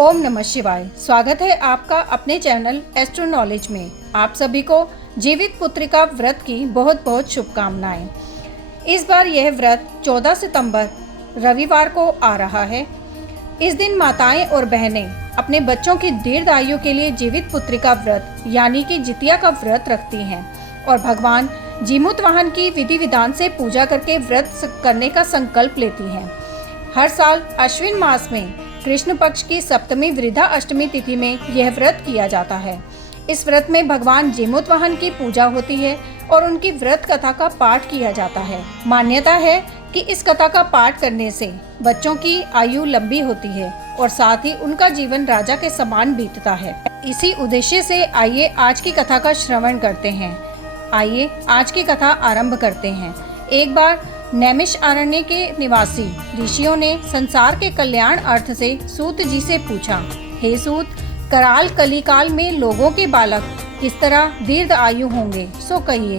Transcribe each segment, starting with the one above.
ओम नमः शिवाय। स्वागत है आपका अपने चैनल एस्ट्रो नॉलेज में। आप सभी को जीवित पुत्रिका व्रत की बहुत बहुत शुभकामनाएं। इस बार यह व्रत 14 सितंबर रविवार को आ रहा है। इस दिन माताएं और बहनें अपने बच्चों की दीर्घायु के लिए जीवित पुत्रिका व्रत यानी कि जितिया का व्रत रखती हैं और भगवान जीमूतवाहन की विधि विधान से पूजा करके व्रत करने का संकल्प लेती हैं। हर साल अश्विन मास में कृष्ण पक्ष की सप्तमी वृद्धा अष्टमी तिथि में यह व्रत किया जाता है। इस व्रत में भगवान जीमूतवाहन की पूजा होती है और उनकी व्रत कथा का पाठ किया जाता है। मान्यता है कि इस कथा का पाठ करने से बच्चों की आयु लंबी होती है और साथ ही उनका जीवन राजा के समान बीतता है। इसी उद्देश्य से आइए आज की कथा का श्रवण करते हैं। आइए आज की कथा आरंभ करते हैं। एक बार नैमिषारण्य के निवासी ऋषियों ने संसार के कल्याण अर्थ से सूत जी से पूछा, हे सूत, कराल कलिकाल में लोगों के बालक किस तरह दीर्घ आयु होंगे, सो कहिए।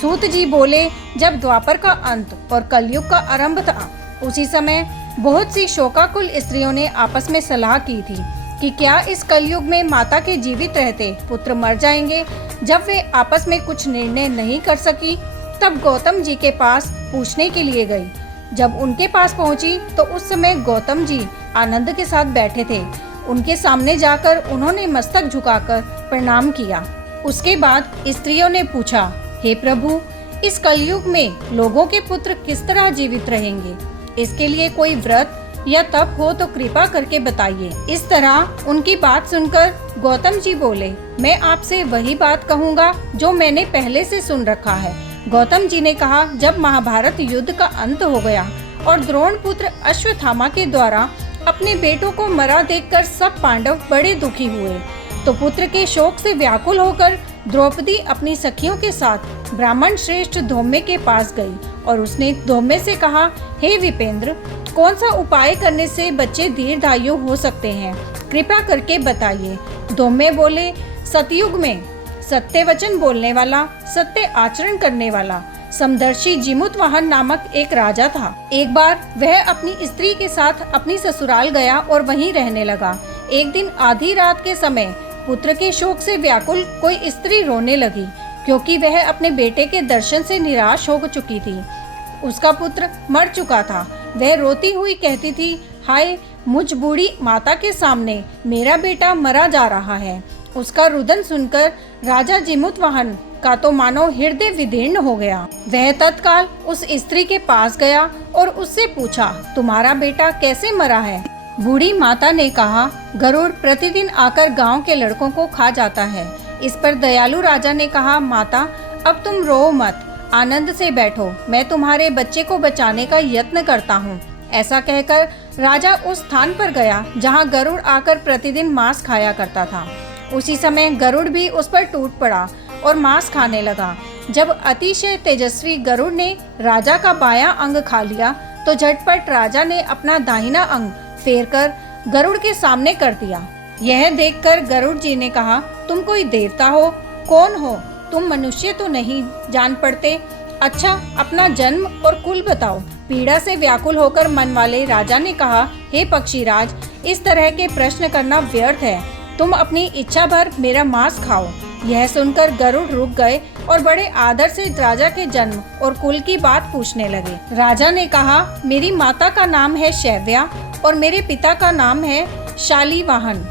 सूत जी बोले, जब द्वापर का अंत और कलयुग का आरंभ था, उसी समय बहुत सी शोकाकुल स्त्रियों ने आपस में सलाह की थी कि क्या इस कलयुग में माता के जीवित रहते पुत्र मर जाएंगे। जब वे आपस में कुछ निर्णय नहीं कर सकी, तब गौतम जी के पास पूछने के लिए गई। जब उनके पास पहुंची तो उस समय गौतम जी आनंद के साथ बैठे थे। उनके सामने जाकर उन्होंने मस्तक झुकाकर प्रणाम किया। उसके बाद स्त्रियों ने पूछा, हे प्रभु, इस कलयुग में लोगों के पुत्र किस तरह जीवित रहेंगे? इसके लिए कोई व्रत या तप हो तो कृपा करके बताइए। इस तरह उनकी बात सुनकर गौतम जी बोले, मैं आपसे वही बात कहूँगा जो मैंने पहले से सुन रखा है। गौतम जी ने कहा, जब महाभारत युद्ध का अंत हो गया और द्रोण पुत्र अश्वत्थामा के द्वारा अपने बेटों को मरा देखकर सब पांडव बड़े दुखी हुए, तो पुत्र के शोक से व्याकुल होकर द्रौपदी अपनी सखियों के साथ ब्राह्मण श्रेष्ठ धौम्य के पास गई और उसने धौम्य से कहा, हे विपेंद्र, कौन सा उपाय करने से बच्चे दीर्घायु हो सकते हैं, कृपया करके बताइए। धौम्य बोले, सतयुग में सत्य वचन बोलने वाला, सत्य आचरण करने वाला समदर्शी जीमूतवाहन नामक एक राजा था। एक बार वह अपनी स्त्री के साथ अपनी ससुराल गया और वहीं रहने लगा। एक दिन आधी रात के समय पुत्र के शोक से व्याकुल कोई स्त्री रोने लगी, क्योंकि वह अपने बेटे के दर्शन से निराश हो चुकी थी। उसका पुत्र मर चुका था। वह रोती हुई कहती थी, हाय, मुझ बूढ़ी माता के सामने मेरा बेटा मरा जा रहा है। उसका रुदन सुनकर राजा जीमूतवाहन का तो मानो हृदय विदीर्ण हो गया। वह तत्काल उस स्त्री के पास गया और उससे पूछा, तुम्हारा बेटा कैसे मरा है? बूढ़ी माता ने कहा, गरुड़ प्रतिदिन आकर गांव के लड़कों को खा जाता है। इस पर दयालु राजा ने कहा, माता, अब तुम रो मत, आनंद से बैठो, मैं तुम्हारे बच्चे को बचाने का यत्न करता हूँ। ऐसा कहकर राजा उस स्थान पर गया जहाँ गरुड़ आकर प्रतिदिन मांस खाया करता था। उसी समय गरुड़ भी उस पर टूट पड़ा और मांस खाने लगा। जब अतिशय तेजस्वी गरुड़ ने राजा का बायां अंग खा लिया, तो झटपट राजा ने अपना दाहिना अंग फेरकर गरुड़ के सामने कर दिया। यह देखकर गरुड़ जी ने कहा, तुम कोई देवता हो? कौन हो तुम? मनुष्य तो नहीं जान पड़ते। अच्छा, अपना जन्म और कुल बताओ। पीड़ा से व्याकुल होकर मन वाले राजा ने कहा, हे पक्षीराज, इस तरह के प्रश्न करना व्यर्थ है। तुम अपनी इच्छा भर मेरा मांस खाओ। यह सुनकर गरुड़ रुक गए और बड़े आदर से राजा के जन्म और कुल की बात पूछने लगे। राजा ने कहा, मेरी माता का नाम है शैव्या और मेरे पिता का नाम है शालीवाहन।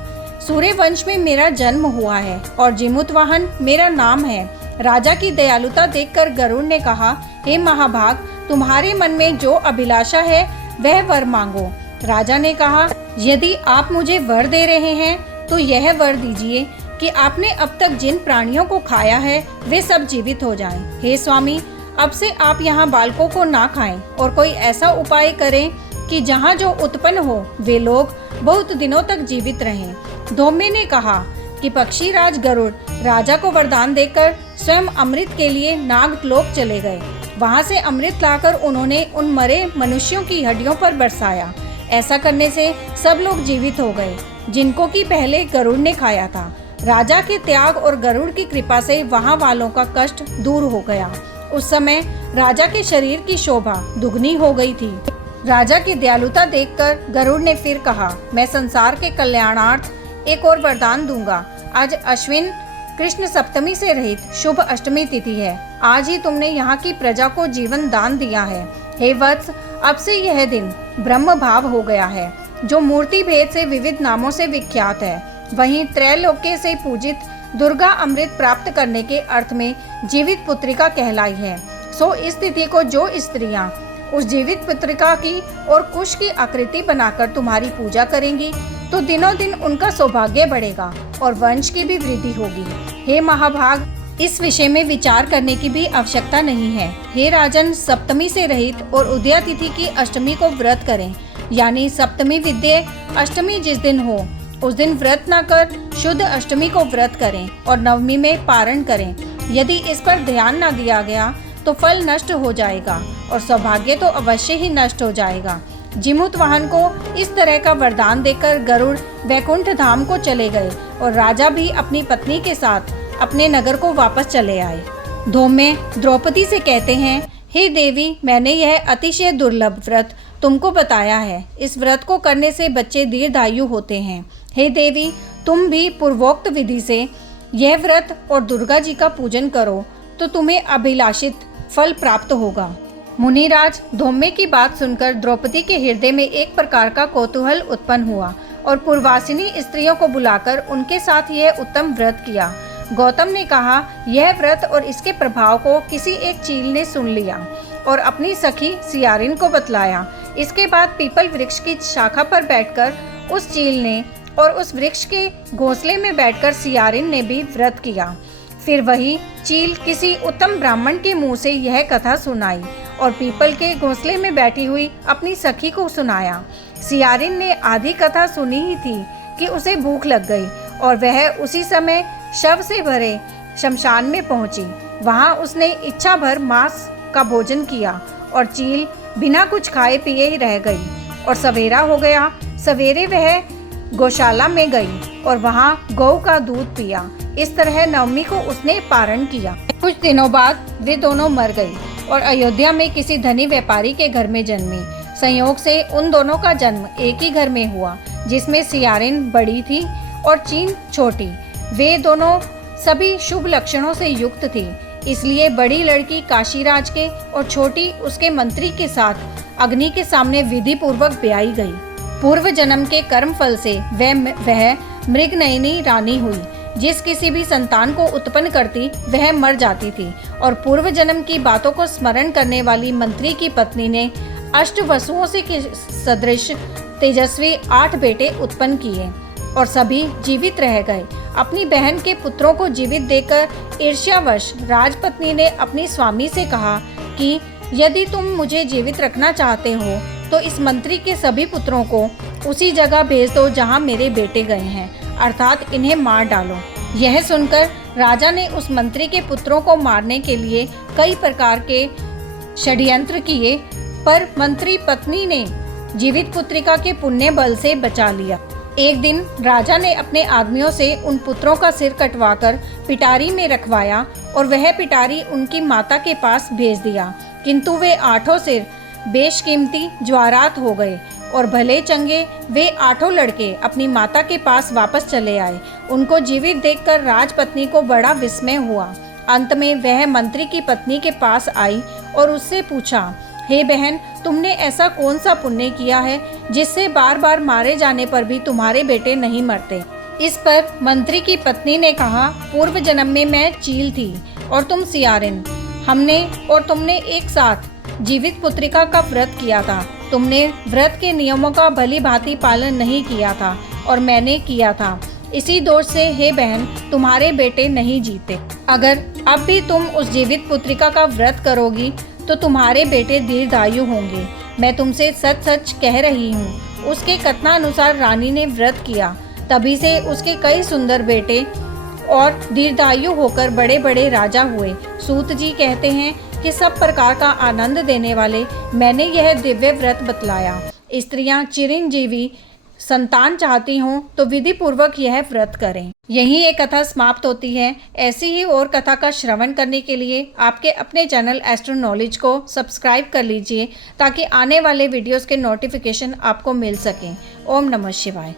सूर्य वंश में मेरा जन्म हुआ है और जीमूतवाहन मेरा नाम है। राजा की दयालुता देखकर गरुड़ ने कहा, हे महाभाग, तुम्हारे मन में जो अभिलाषा है वह वर मांगो। राजा ने कहा, यदि आप मुझे वर दे रहे हैं तो यह वर दीजिए कि आपने अब तक जिन प्राणियों को खाया है वे सब जीवित हो जाएं। हे स्वामी, अब से आप यहाँ बालकों को ना खाएं और कोई ऐसा उपाय करें कि जहाँ जो उत्पन्न हो वे लोग बहुत दिनों तक जीवित रहें। धौम्य ने कहा कि पक्षीराज गरुड़ राजा को वरदान देकर स्वयं अमृत के लिए नागलोक चले गए। वहाँ से अमृत लाकर उन्होंने उन मरे मनुष्यों की हड्डियों पर बरसाया। ऐसा करने से सब लोग जीवित हो गए जिनको कि पहले गरुड़ ने खाया था। राजा के त्याग और गरुड़ की कृपा से वहाँ वालों का कष्ट दूर हो गया। उस समय राजा के शरीर की शोभा दुगनी हो गई थी। राजा की दयालुता देखकर गरुड़ ने फिर कहा, मैं संसार के कल्याणार्थ एक और वरदान दूंगा। आज अश्विन कृष्ण सप्तमी से रहित शुभ अष्टमी तिथि है। आज ही तुमने यहाँ की प्रजा को जीवन दान दिया है। हे वत्स, अब से यह दिन ब्रह्म भाव हो गया है, जो मूर्ति भेद से विविध नामों से विख्यात है। वहीं त्रैलोक्य से पूजित दुर्गा अमृत प्राप्त करने के अर्थ में जीवित पुत्रिका कहलाई है। सो इस तिथि को जो स्त्रियां उस जीवित पुत्रिका की और कुश की आकृति बनाकर तुम्हारी पूजा करेंगी तो दिनों दिन उनका सौभाग्य बढ़ेगा और वंश की भी वृद्धि होगी। हे महाभाग, इस विषय में विचार करने की भी आवश्यकता नहीं है। हे राजन, सप्तमी से रहित और उदया तिथि की अष्टमी को व्रत करें, यानी सप्तमी विद्ये अष्टमी जिस दिन हो उस दिन व्रत न कर शुद्ध अष्टमी को व्रत करें और नवमी में पारण करें। यदि इस पर ध्यान न दिया गया तो फल नष्ट हो जाएगा और सौभाग्य तो अवश्य ही नष्ट हो जाएगा। जिमुत वाहन को इस तरह का वरदान देकर गरुड़ वैकुंठ धाम को चले गए और राजा भी अपनी पत्नी के साथ अपने नगर को वापस चले आए। धौम्य द्रौपदी से कहते हैं, हे देवी, मैंने यह अतिशय दुर्लभ व्रत तुमको बताया है। इस व्रत को करने से बच्चे दीर्घायु होते हैं। हे देवी, तुम भी पूर्वोक्त विधि से यह व्रत और दुर्गा जी का पूजन करो तो तुम्हें अभिलाषित फल प्राप्त होगा। मुनिराज, धौम्य की बात सुनकर द्रौपदी के हृदय में एक प्रकार का कौतूहल उत्पन्न हुआ और पूर्वासिनी स्त्रियों को बुलाकर उनके साथ यह उत्तम व्रत किया। गौतम ने कहा, यह व्रत और इसके प्रभाव को किसी एक चील ने सुन लिया और अपनी सखी सियारिन को बतलाया। इसके बाद पीपल वृक्ष की शाखा पर बैठकर उस चील ने और उस वृक्ष के घोंसले में बैठकर सियारिन ने भी व्रत किया। फिर वही चील किसी उत्तम ब्राह्मण के मुंह से यह कथा सुनाई और पीपल के घोंसले में बैठी हुई अपनी सखी को सुनाया। सियारिन ने आधी कथा सुनी ही थी कि उसे भूख लग गई और वह उसी समय शव से भरे शमशान में पहुंची। वहां उसने इच्छा भर मांस का भोजन किया और चील बिना कुछ खाए पिए ही रह गई और सवेरा हो गया। सवेरे वह गौशाला में गई और वहां गौ का दूध पिया। इस तरह नवमी को उसने पारण किया। कुछ दिनों बाद वे दोनों मर गई और अयोध्या में किसी धनी व्यापारी के घर में जन्मी। संयोग से उन दोनों का जन्म एक ही घर में हुआ, जिसमें सियारिन बड़ी थी और चीन छोटी। वे दोनों सभी शुभ लक्षणों से युक्त थी, इसलिए बड़ी लड़की काशीराज के और छोटी उसके मंत्री के साथ अग्नि के सामने विधि पूर्वक ब्याई गई। पूर्व जन्म के कर्म फल से वह मृगनयनी रानी हुई। जिस किसी भी संतान को उत्पन्न करती वह मर जाती थी और पूर्व जन्म की बातों को स्मरण करने वाली मंत्री की पत्नी ने अष्ट वसुओं से सदृश तेजस्वी 8 बेटे उत्पन्न किए और सभी जीवित रह गए। अपनी बहन के पुत्रों को जीवित देखकर ईर्ष्यावश राजपत्नी ने अपनी स्वामी से कहा कि यदि तुम मुझे जीवित रखना चाहते हो तो इस मंत्री के सभी पुत्रों को उसी जगह भेज दो जहां मेरे बेटे गए हैं, अर्थात इन्हें मार डालो। यह सुनकर राजा ने उस मंत्री के पुत्रों को मारने के लिए कई प्रकार के षड्यंत्र किए, पर मंत्री पत्नी ने जीवित पुत्रिका के पुण्य बल से बचा लिया। एक दिन राजा ने अपने आदमियों से उन पुत्रों का सिर कटवाकर पिटारी में रखवाया और वह पिटारी उनकी माता के पास भेज दिया, किंतु वे 8 सिर बेशकीमती ज्वारात हो गए और भले चंगे वे 8 लड़के अपनी माता के पास वापस चले आए। उनको जीवित देखकर राजपत्नी को बड़ा विस्मय हुआ। अंत में वह मंत्री की पत्नी के पास आई और उससे पूछा, हे बहन, तुमने ऐसा कौन सा पुण्य किया है जिससे बार बार मारे जाने पर भी तुम्हारे बेटे नहीं मरते? इस पर मंत्री की पत्नी ने कहा, पूर्व जन्म में मैं चील थी और तुम सियारिन। हमने और तुमने एक साथ जीवित पुत्रिका का व्रत किया था। तुमने व्रत के नियमों का भली भांति पालन नहीं किया था और मैंने किया था। इसी दोष से हे बहन, तुम्हारे बेटे नहीं जीते। अगर अब भी तुम उस जीवित पुत्रिका का व्रत करोगी तो तुम्हारे बेटे दीर्घायु होंगे। मैं तुमसे सच सच कह रही हूँ। उसके कथनानुसार रानी ने व्रत किया, तभी से उसके कई सुंदर बेटे और दीर्घायु होकर बड़े बड़े राजा हुए। सूत जी कहते हैं कि सब प्रकार का आनंद देने वाले मैंने यह दिव्य व्रत बतलाया। स्त्रियां चिरंजीवी संतान चाहती हों तो विधि पूर्वक यह व्रत करें। यहीं ये कथा समाप्त होती है। ऐसी ही और कथा का श्रवण करने के लिए आपके अपने चैनल एस्ट्रो नॉलेज को सब्सक्राइब कर लीजिए ताकि आने वाले वीडियोस के नोटिफिकेशन आपको मिल सकें। ओम नमः शिवाय।